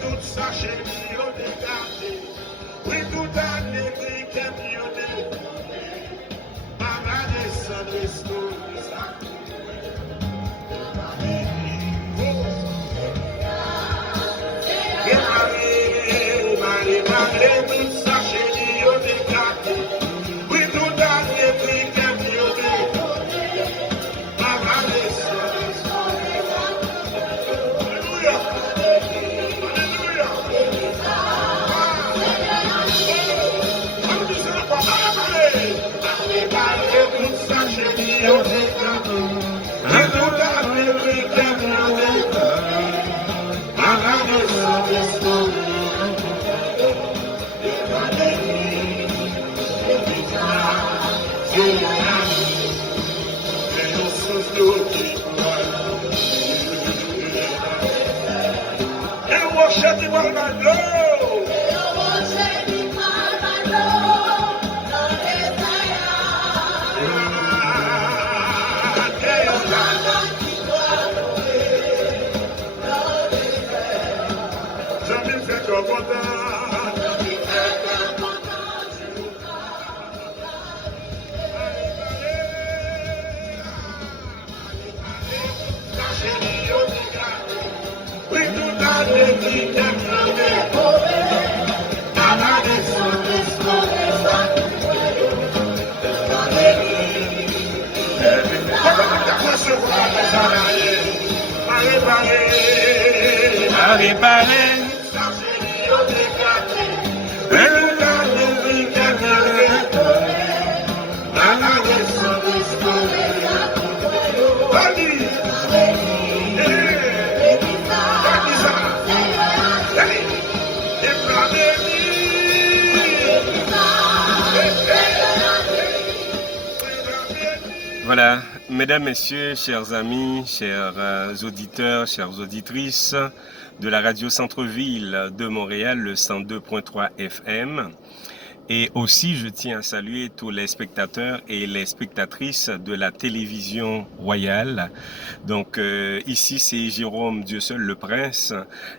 tout ça chez lui, on est gardé. Oui, tout année, oui, qu'est-ce qu'on est. Magane, ça, l'histoire, ça. Tout ça chez lui, on est gardé. Oui, tout année, oui, qu'est-ce qu'on est. Magane, ça, l'histoire. Alléluia. Voilà, mesdames, messieurs, chers amis, chers auditeurs, chères auditrices de la radio Centre-Ville de Montréal, le 102.3 FM. Et aussi, je tiens à saluer tous les spectateurs et les spectatrices de la télévision royale. Donc ici, c'est Jérôme Dieu seul le Prince.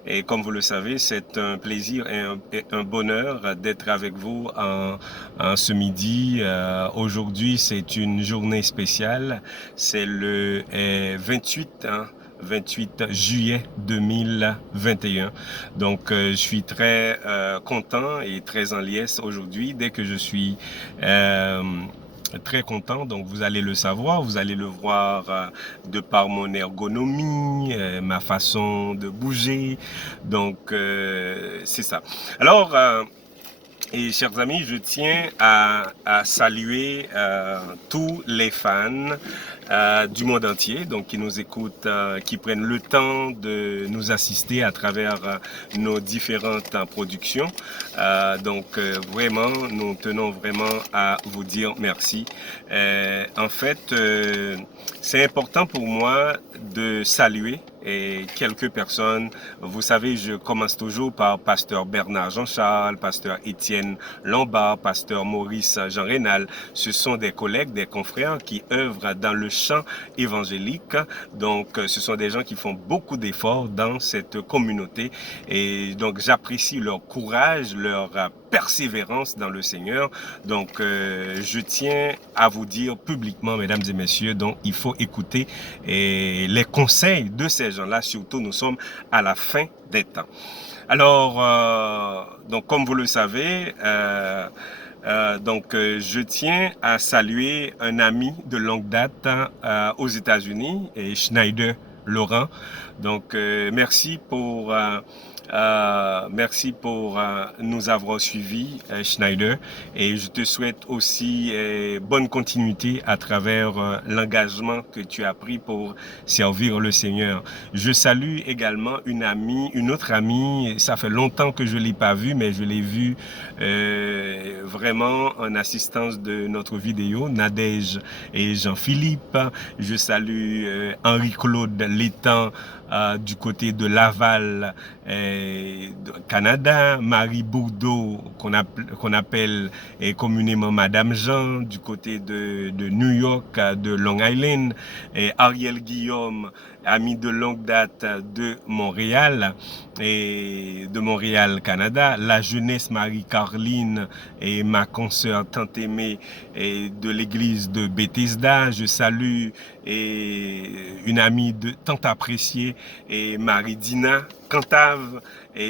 Et comme vous le savez, c'est un plaisir et un bonheur d'être avec vous en ce midi. Aujourd'hui, c'est une journée spéciale. C'est le 28 juillet 2021. Donc, je suis très content et très en liesse aujourd'hui. Dès que je suis très content, donc vous allez le savoir, vous allez le voir de par mon ergonomie, ma façon de bouger. Donc, c'est ça. Alors, et chers amis, je tiens à saluer tous les fans du monde entier, donc qui nous écoutent, qui prennent le temps de nous assister à travers nos différentes productions. Donc vraiment, nous tenons vraiment à vous dire merci. En fait, c'est important pour moi de saluer quelques personnes. Vous savez, je commence toujours par pasteur Bernard Jean-Charles, pasteur Étienne Lombard, pasteur Maurice Jean Rénal. Ce sont des collègues, des confrères qui œuvrent dans le champ évangélique. Donc, ce sont des gens qui font beaucoup d'efforts dans cette communauté. Et donc, j'apprécie leur courage, leur persévérance dans le Seigneur. Donc, je tiens à vous dire publiquement, mesdames et messieurs, donc il faut écouter les conseils de ces gens-là. Surtout, nous sommes à la fin des temps. Alors, donc comme vous le savez, je tiens à saluer un ami de longue date aux États-Unis, Schneider Laurent. Donc, merci pour nous avoir suivis, Schneider, et je te souhaite aussi bonne continuité à travers l'engagement que tu as pris pour servir le Seigneur. Je salue également une autre amie, ça fait longtemps que je l'ai pas vue, mais je l'ai vue vraiment en assistance de notre vidéo, Nadège et Jean-Philippe. Je salue Henri-Claude l'étang du côté de Laval, Canada, Marie Bourdeau, qu'on appelle communément Madame Jean, du côté de New York, de Long Island, et Ariel Guillaume, ami de longue date de Montréal, Canada, la jeunesse Marie-Carline et ma consoeur tant aimée de l'église de Bethesda. Je salue une amie tant appréciée, Marie-Dina Cantave,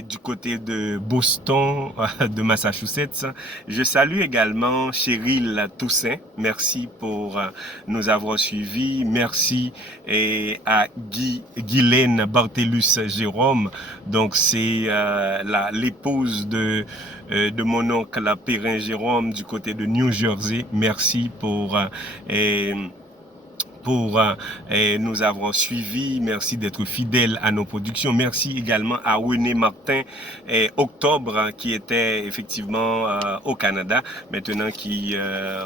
du côté de Boston, de Massachusetts. Je salue également Cheryl Toussaint. Merci pour nous avoir suivis. Merci à Guylaine Bartellus Jérôme. Donc c'est l'épouse de mon oncle Perrin Jérôme du côté de New Jersey. Merci pour nous avoir suivis. Merci d'être fidèles à nos productions. Merci également à René Martin, Octobre, qui était effectivement au Canada, maintenant qui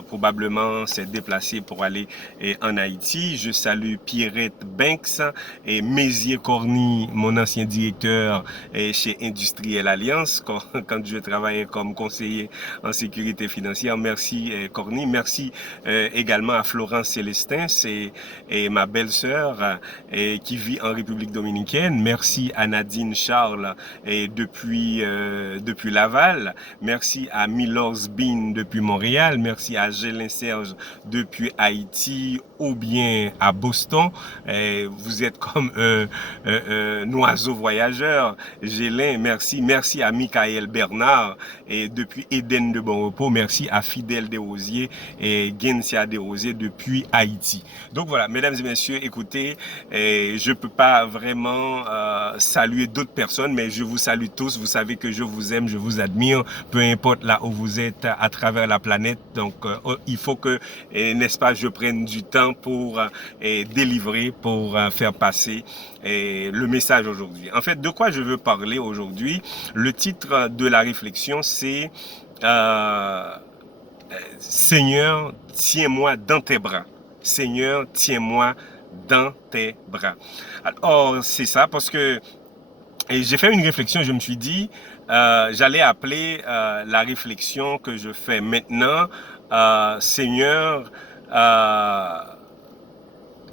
probablement s'est déplacé pour aller en Haïti. Je salue Pierrette Banks et Mézier Corny, mon ancien directeur chez Industriel Alliance, quand je travaillais comme conseiller en sécurité financière. Merci Corny. Merci également à Florence Célestin, c'est ma belle-sœur qui vit en République Dominicaine. Merci à Nadine Charles depuis Laval. Merci à Milors Bean depuis Montréal. Merci à Gélin Serge depuis Haïti ou bien à Boston. Vous êtes comme un oiseau voyageur. Gélin, merci. Merci à Michael Bernard depuis Éden de Bon Repos. Merci à Fidèle Desrosiers et Gensia Desrosiers depuis Haïti. Donc voilà, mesdames et messieurs, écoutez, je ne peux pas vraiment saluer d'autres personnes, mais je vous salue tous. Vous savez que je vous aime, je vous admire, peu importe là où vous êtes à travers la planète. Donc il faut que, n'est-ce pas, je prenne du temps pour délivrer, pour faire passer le message aujourd'hui. En fait, de quoi je veux parler aujourd'hui? Le titre de la réflexion, c'est Seigneur, tiens-moi dans tes bras. Seigneur, tiens-moi dans tes bras. Alors, c'est ça parce que j'ai fait une réflexion, je me suis dit, j'allais appeler la réflexion que je fais maintenant, Seigneur,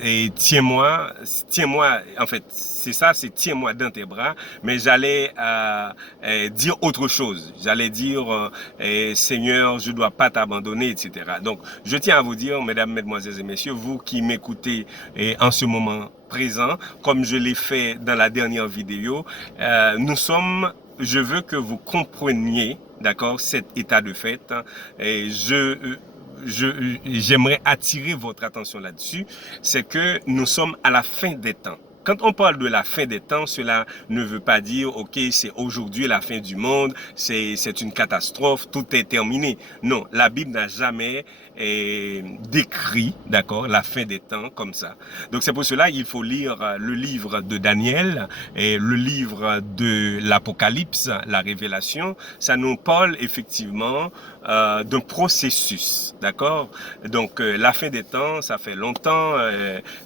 et tiens-moi, en fait, c'est ça, c'est tiens-moi dans tes bras, mais j'allais dire autre chose. J'allais dire, Seigneur, je ne dois pas t'abandonner, etc. Donc, je tiens à vous dire, mesdames, mesdemoiselles et messieurs, vous qui m'écoutez en ce moment présent, comme je l'ai fait dans la dernière vidéo, je veux que vous compreniez, d'accord, cet état de fait. Et j'aimerais attirer votre attention là-dessus, c'est que nous sommes à la fin des temps. Quand on parle de la fin des temps, cela ne veut pas dire, ok, c'est aujourd'hui la fin du monde, c'est une catastrophe, tout est terminé. Non, la Bible n'a jamais décrit, d'accord, la fin des temps comme ça. Donc c'est pour cela qu'il faut lire le livre de Daniel et le livre de l'Apocalypse, la Révélation. Ça nous parle effectivement d'un processus, d'accord. Donc la fin des temps, ça fait longtemps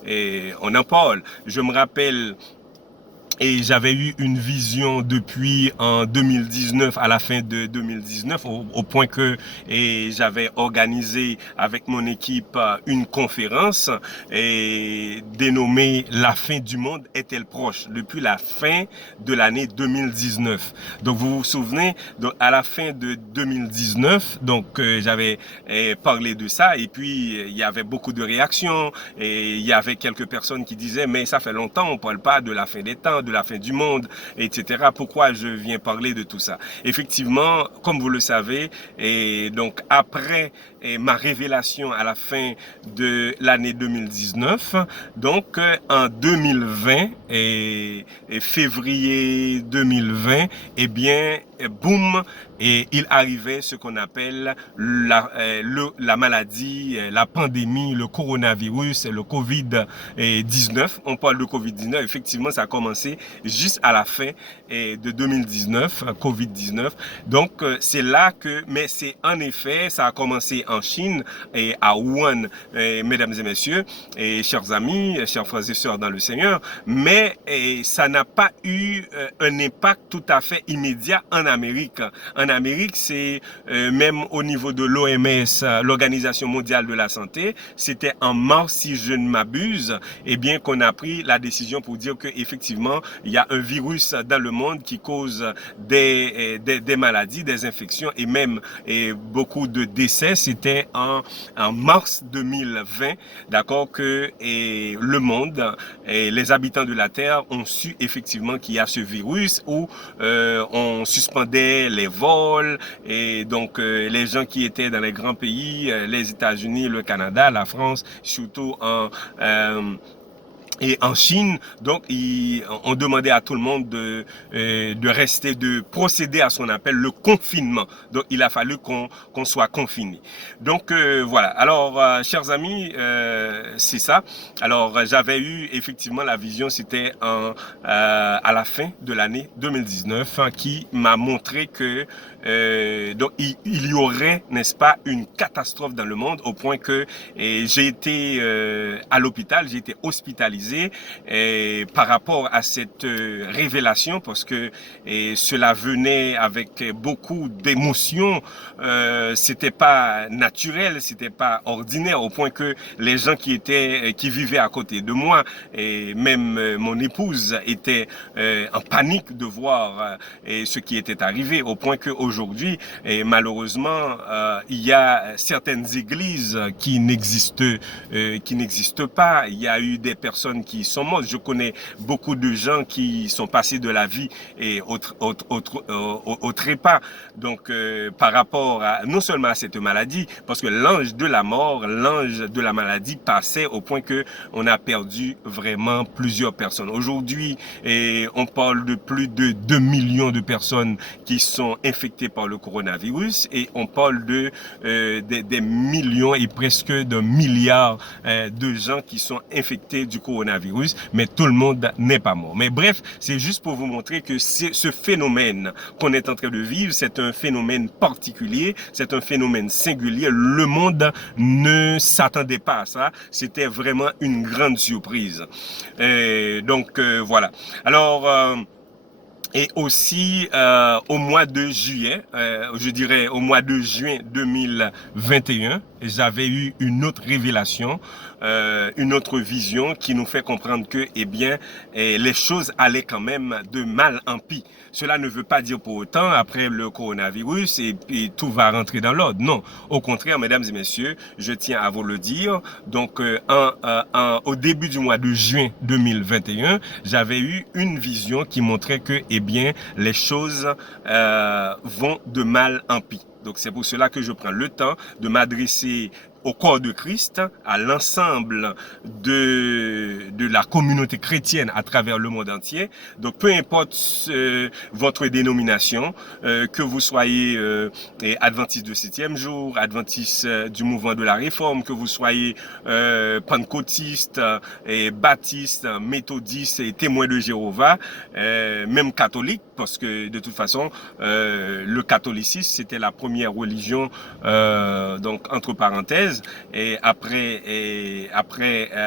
et on en parle. Je me rappelle, et j'avais eu une vision depuis en 2019, à la fin de 2019, au point que j'avais organisé avec mon équipe une conférence dénommée La fin du monde est-elle proche? Depuis la fin de l'année 2019. Donc vous vous souvenez, donc, à la fin de 2019, donc j'avais parlé de ça et puis il y avait beaucoup de réactions et il y avait quelques personnes qui disaient mais ça fait longtemps on parle pas de la fin des temps, de la fin du monde, etc. Pourquoi je viens parler de tout ça? Effectivement, comme vous le savez, et donc après ma révélation à la fin de l'année 2019, donc en 2020 et février 2020, eh bien boum, et il arrivait ce qu'on appelle la maladie, la pandémie, le coronavirus, le Covid-19. On parle de Covid-19, effectivement, ça a commencé juste à la fin de 2019, Covid-19. Donc, c'est là que, mais c'est en effet, ça a commencé en Chine et à Wuhan, mesdames et messieurs, et chers amis, chers frères et sœurs dans le Seigneur, mais ça n'a pas eu un impact tout à fait immédiat en Amérique. En Amérique, c'est même au niveau de l'OMS, l'Organisation mondiale de la santé, c'était en mars, si je ne m'abuse, eh bien qu'on a pris la décision pour dire que effectivement, il y a un virus dans le monde qui cause des maladies, des infections et même beaucoup de décès. C'était en mars 2020, d'accord, que le monde et les habitants de la Terre ont su effectivement qu'il y a ce virus où on suspendait les vols et donc les gens qui étaient dans les grands pays, les États-Unis, le Canada, la France, surtout et en Chine, donc, on demandait à tout le monde de rester, de procéder à ce qu'on appelle le confinement. Donc, il a fallu qu'on soit confiné. Donc, voilà. Alors, chers amis, c'est ça. Alors, j'avais eu effectivement la vision, c'était à la fin de l'année 2019, qui m'a montré que donc, il y aurait, n'est-ce pas, une catastrophe dans le monde au point que j'ai été à l'hôpital, j'ai été hospitalisé par rapport à cette révélation parce que cela venait avec beaucoup d'émotions. C'était pas naturel, c'était pas ordinaire au point que les gens qui vivaient à côté de moi et même mon épouse était en panique de voir ce qui était arrivé au point que aujourd'hui malheureusement il y a certaines églises qui n'existent pas. Il y a eu des personnes qui sont mortes. Je connais beaucoup de gens qui sont passés de la vie et au trépas. Donc, par rapport non seulement à cette maladie, parce que l'ange de la mort, l'ange de la maladie passait au point que on a perdu vraiment plusieurs personnes. Aujourd'hui, on parle de plus de 2 millions de personnes qui sont infectées par le coronavirus et on parle des millions et presque d'un milliard de gens qui sont infectés du coronavirus, mais tout le monde n'est pas mort. Mais bref, c'est juste pour vous montrer que ce phénomène qu'on est en train de vivre, c'est un phénomène particulier, c'est un phénomène singulier. Le monde ne s'attendait pas à ça. C'était vraiment une grande surprise. Donc, voilà. Alors, et aussi au mois de juillet, je dirais au mois de juin 2021, j'avais eu une autre révélation, une autre vision qui nous fait comprendre que, eh bien, les choses allaient quand même de mal en pis. Cela ne veut pas dire pour autant, après le coronavirus, et puis tout va rentrer dans l'ordre. Non, au contraire, mesdames et messieurs, je tiens à vous le dire. Donc, au début du mois de juin 2021, j'avais eu une vision qui montrait que, eh bien, les choses vont de mal en pis. Donc, c'est pour cela que je prends le temps de m'adresser au corps de Christ, à l'ensemble de la communauté chrétienne à travers le monde entier. Donc, peu importe votre dénomination, que vous soyez adventiste de 7e jour, adventiste du mouvement de la réforme, que vous soyez pentecôtiste, baptiste, méthodiste et témoin de Jéhovah, même catholique, parce que de toute façon, le catholicisme, c'était la première religion, donc entre parenthèses, et après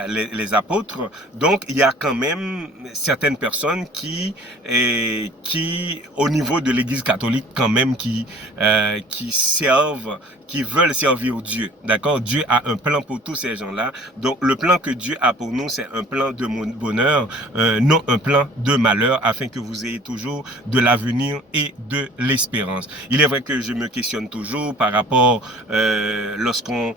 les apôtres. Donc, il y a quand même certaines personnes qui au niveau de l'Église catholique, quand même, qui servent, qui veulent servir Dieu. D'accord? Dieu a un plan pour tous ces gens-là. Donc, le plan que Dieu a pour nous, c'est un plan de bonheur, non un plan de malheur, afin que vous ayez toujours de l'avenir et de l'espérance. Il est vrai que je me questionne toujours par rapport lorsqu'on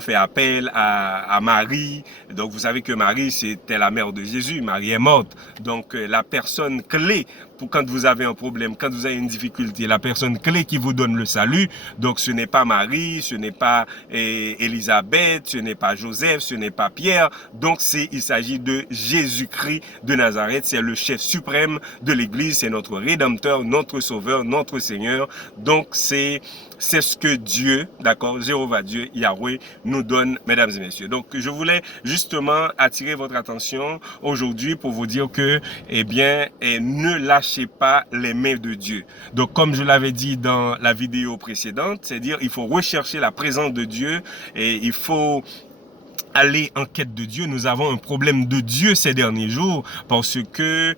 fait appel à Marie. Donc, vous savez que Marie, c'était la mère de Jésus. Marie est morte. Donc, la personne clé quand vous avez un problème, quand vous avez une difficulté, la personne clé qui vous donne le salut, donc ce n'est pas Marie, ce n'est pas Élisabeth, ce n'est pas Joseph, ce n'est pas Pierre, donc il s'agit de Jésus-Christ de Nazareth, c'est le chef suprême de l'Église, c'est notre Rédempteur, notre Sauveur, notre Seigneur, donc c'est ce que Dieu, d'accord, Jéhovah Dieu, Yahweh, nous donne, mesdames et messieurs. Donc, je voulais justement attirer votre attention aujourd'hui pour vous dire que, eh bien, ne lâchez pas les mains de Dieu. Donc, comme je l'avais dit dans la vidéo précédente, c'est-à-dire, il faut rechercher la présence de Dieu et il faut aller en quête de Dieu. Nous avons un problème de Dieu ces derniers jours parce que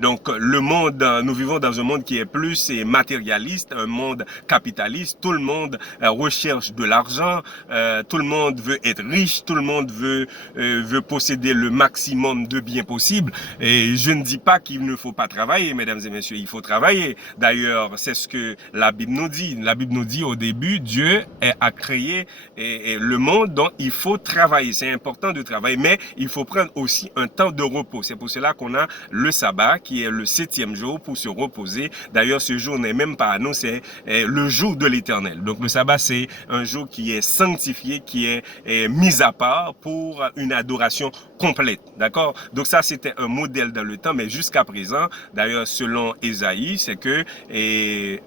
donc le monde, nous vivons dans un monde qui est plus matérialiste, un monde capitaliste. Tout le monde recherche de l'argent, tout le monde veut être riche, tout le monde veut posséder le maximum de biens possibles. Et je ne dis pas qu'il ne faut pas travailler, mesdames et messieurs, il faut travailler. D'ailleurs, c'est ce que la Bible nous dit. La Bible nous dit au début, Dieu a créé le monde, donc il faut travailler. C'est important de travailler, mais il faut prendre aussi un temps de repos. C'est pour cela qu'on a le sabbat, qui est le 7e jour pour se reposer. D'ailleurs, ce jour n'est même pas à nous, c'est le jour de l'Éternel. Donc le sabbat, c'est un jour qui est sanctifié, qui est mis à part pour une adoration complète. D'accord? Donc ça, c'était un modèle dans le temps, mais jusqu'à présent, d'ailleurs, selon Ésaïe, c'est que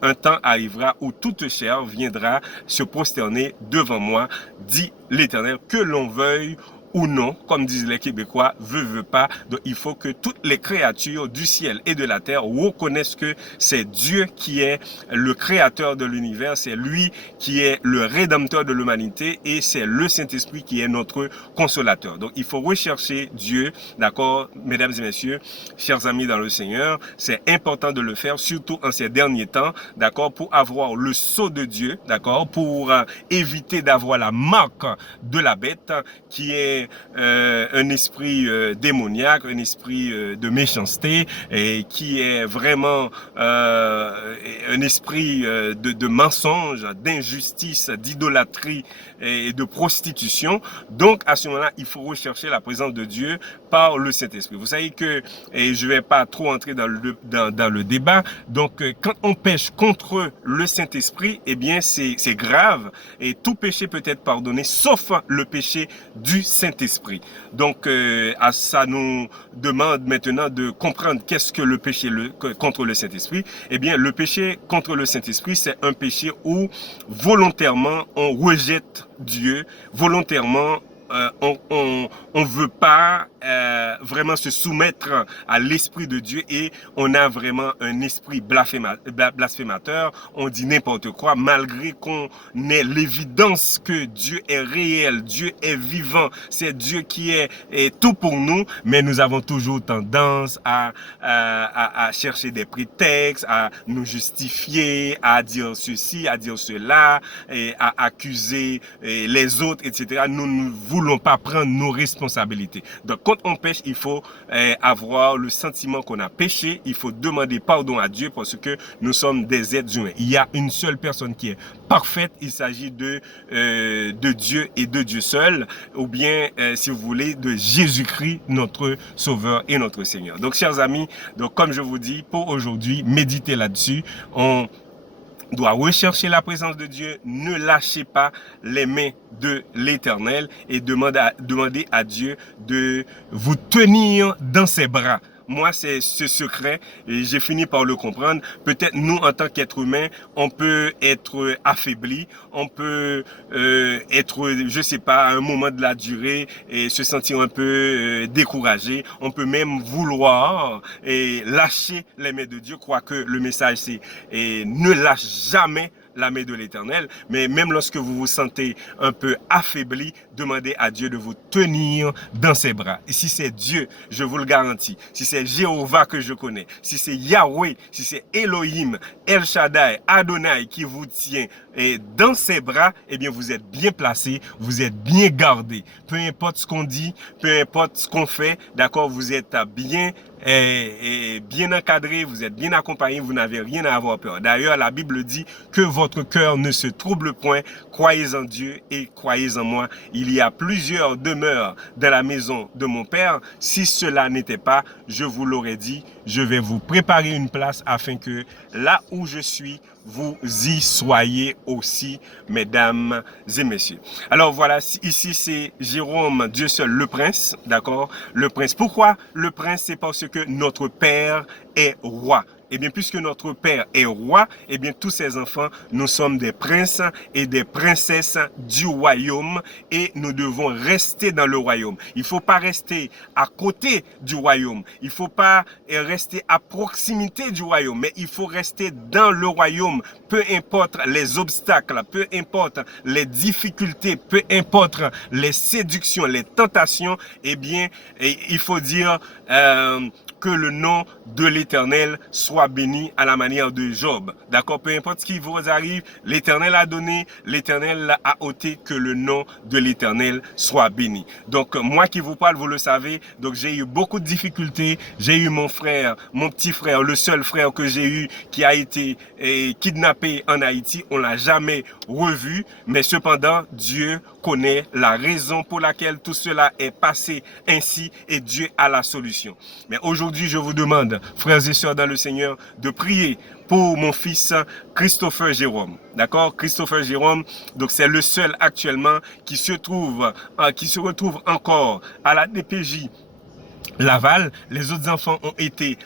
un temps arrivera où toute chair viendra se prosterner devant moi, dit l'Éternel, que l'on veuille ou non, comme disent les Québécois, veut pas. Donc il faut que toutes les créatures du ciel et de la terre reconnaissent que c'est Dieu qui est le créateur de l'univers, c'est lui qui est le rédempteur de l'humanité et c'est le Saint-Esprit qui est notre consolateur. Donc il faut rechercher Dieu, d'accord, mesdames et messieurs, chers amis dans le Seigneur, c'est important de le faire, surtout en ces derniers temps, d'accord, pour avoir le sceau de Dieu, d'accord, pour éviter d'avoir la marque de la bête qui est un esprit démoniaque, un esprit de méchanceté et qui est vraiment un esprit de mensonge, d'injustice, d'idolâtrie et de prostitution. Donc à ce moment-là, il faut rechercher la présence de Dieu par le Saint-Esprit. Vous savez que, et je ne vais pas trop entrer dans le débat, donc quand on pêche contre le Saint-Esprit, eh bien c'est grave et tout péché peut être pardonné sauf le péché du Saint-Esprit. Donc ça nous demande maintenant de comprendre qu'est-ce que le péché contre le Saint-Esprit. Eh bien le péché contre le Saint-Esprit, c'est un péché où volontairement on rejette Dieu, volontairement on veut pas vraiment se soumettre à l'esprit de Dieu et on a vraiment un esprit blasphémateur, on dit n'importe quoi malgré qu'on ait l'évidence que Dieu est réel, Dieu est vivant, c'est Dieu qui est tout pour nous, mais nous avons toujours tendance à chercher des prétextes, à nous justifier, à dire ceci, à dire cela, et à accuser les autres, etc. Nous ne voulons pas prendre nos responsabilités. Donc, quand on pêche, il faut avoir le sentiment qu'on a péché. Il faut demander pardon à Dieu parce que nous sommes des êtres humains. Il y a une seule personne qui est parfaite. Il s'agit de Dieu et de Dieu seul, ou bien, si vous voulez, de Jésus-Christ, notre Sauveur et notre Seigneur. Donc, chers amis, donc comme je vous dis, pour aujourd'hui, méditez là-dessus. On doit rechercher la présence de Dieu, ne lâchez pas les mains de l'Éternel et demandez à Dieu de vous tenir dans ses bras. Moi, c'est ce secret et j'ai fini par le comprendre. Peut-être nous, en tant qu'êtres humains, on peut être affaibli, on peut être, je sais pas, à un moment de la durée et se sentir un peu découragé. On peut même vouloir lâcher les mains de Dieu. Quoique le message, c'est ne lâche jamais la main de l'Éternel, mais même lorsque vous vous sentez un peu affaibli, demandez à Dieu de vous tenir dans ses bras. Et si c'est Dieu, je vous le garantis, si c'est Jéhovah que je connais, si c'est Yahweh, si c'est Elohim, El Shaddai, Adonai qui vous tient dans ses bras, eh bien vous êtes bien placé, vous êtes bien gardé. Peu importe ce qu'on dit, peu importe ce qu'on fait, d'accord, vous êtes bien est bien encadré, vous êtes bien accompagné, vous n'avez rien à avoir peur. D'ailleurs, la Bible dit que votre cœur ne se trouble point, croyez en Dieu et croyez en moi. Il y a plusieurs demeures dans la maison de mon Père. Si cela n'était pas, je vous l'aurais dit, je vais vous préparer une place afin que là où je suis, vous y soyez aussi, mesdames et messieurs. Alors voilà, ici c'est Jérôme, Dieu seul, le prince, d'accord? Le prince. Pourquoi le prince? C'est parce que notre Père est roi. Eh bien, puisque notre Père est roi, eh bien, tous ses enfants, nous sommes des princes et des princesses du royaume et nous devons rester dans le royaume. Il ne faut pas rester à côté du royaume. Il ne faut pas rester à proximité du royaume, mais il faut rester dans le royaume. Peu importe les obstacles, peu importe les difficultés, peu importe les séductions, les tentations, eh bien, il faut dire que le nom de l'Éternel soit béni à la manière de Job. D'accord? Peu importe ce qui vous arrive, l'Éternel a donné, l'Éternel a ôté, que le nom de l'Éternel soit béni. Donc, moi qui vous parle, vous le savez, donc j'ai eu beaucoup de difficultés. J'ai eu mon frère, mon petit frère, le seul frère que j'ai eu qui a été kidnappé en Haïti. On l'a jamais revu, mais cependant, Dieu connaît la raison pour laquelle tout cela est passé ainsi et Dieu a la solution. Mais aujourd'hui, je vous demande, frères et sœurs dans le Seigneur, de prier pour mon fils Christopher Jérôme. D'accord? Christopher Jérôme, donc c'est le seul actuellement qui se retrouve encore à la DPJ Laval. Les autres enfants ont été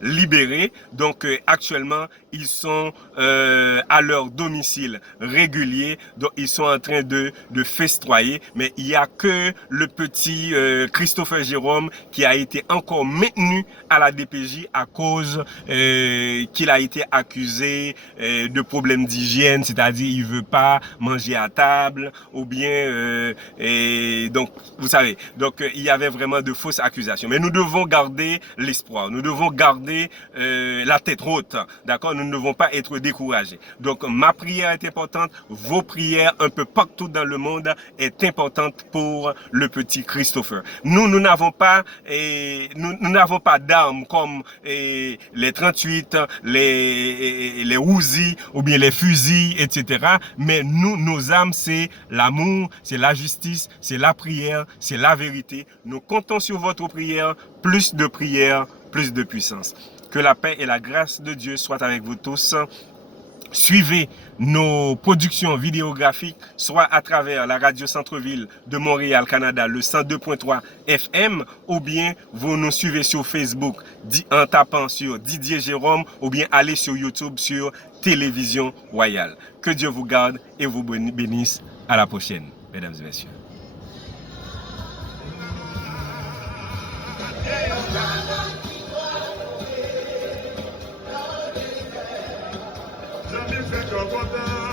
libérés. Donc actuellement, ils sont à leur domicile régulier. Donc ils sont en train de festoyer. Mais il n'y a que le petit Christopher Jérôme qui a été encore maintenu à la DPJ à cause qu'il a été accusé de problèmes d'hygiène. C'est-à-dire il veut pas manger à table ou bien donc vous savez. Donc il y avait vraiment de fausses accusations. Mais nous devons garder l'espoir. Nous devons garder la tête haute. D'accord? Nous ne devons pas être découragés. Donc, ma prière est importante. Vos prières, un peu partout dans le monde, est importante pour le petit Christopher. Nous n'avons pas d'armes comme les 38, les Uzi ou bien les fusils, etc. Mais nos armes, c'est l'amour, c'est la justice, c'est la prière, c'est la vérité. Nous comptons sur votre prière. Plus de prière, plus de puissance. Que la paix et la grâce de Dieu soient avec vous tous. Suivez nos productions vidéographiques, soit à travers la radio Centre-Ville de Montréal, Canada, le 102.3 FM, ou bien vous nous suivez sur Facebook en tapant sur Didier Jérôme, ou bien allez sur YouTube sur Télévision Royale. Que Dieu vous garde et vous bénisse. À la prochaine, mesdames et messieurs. Jamais fait comme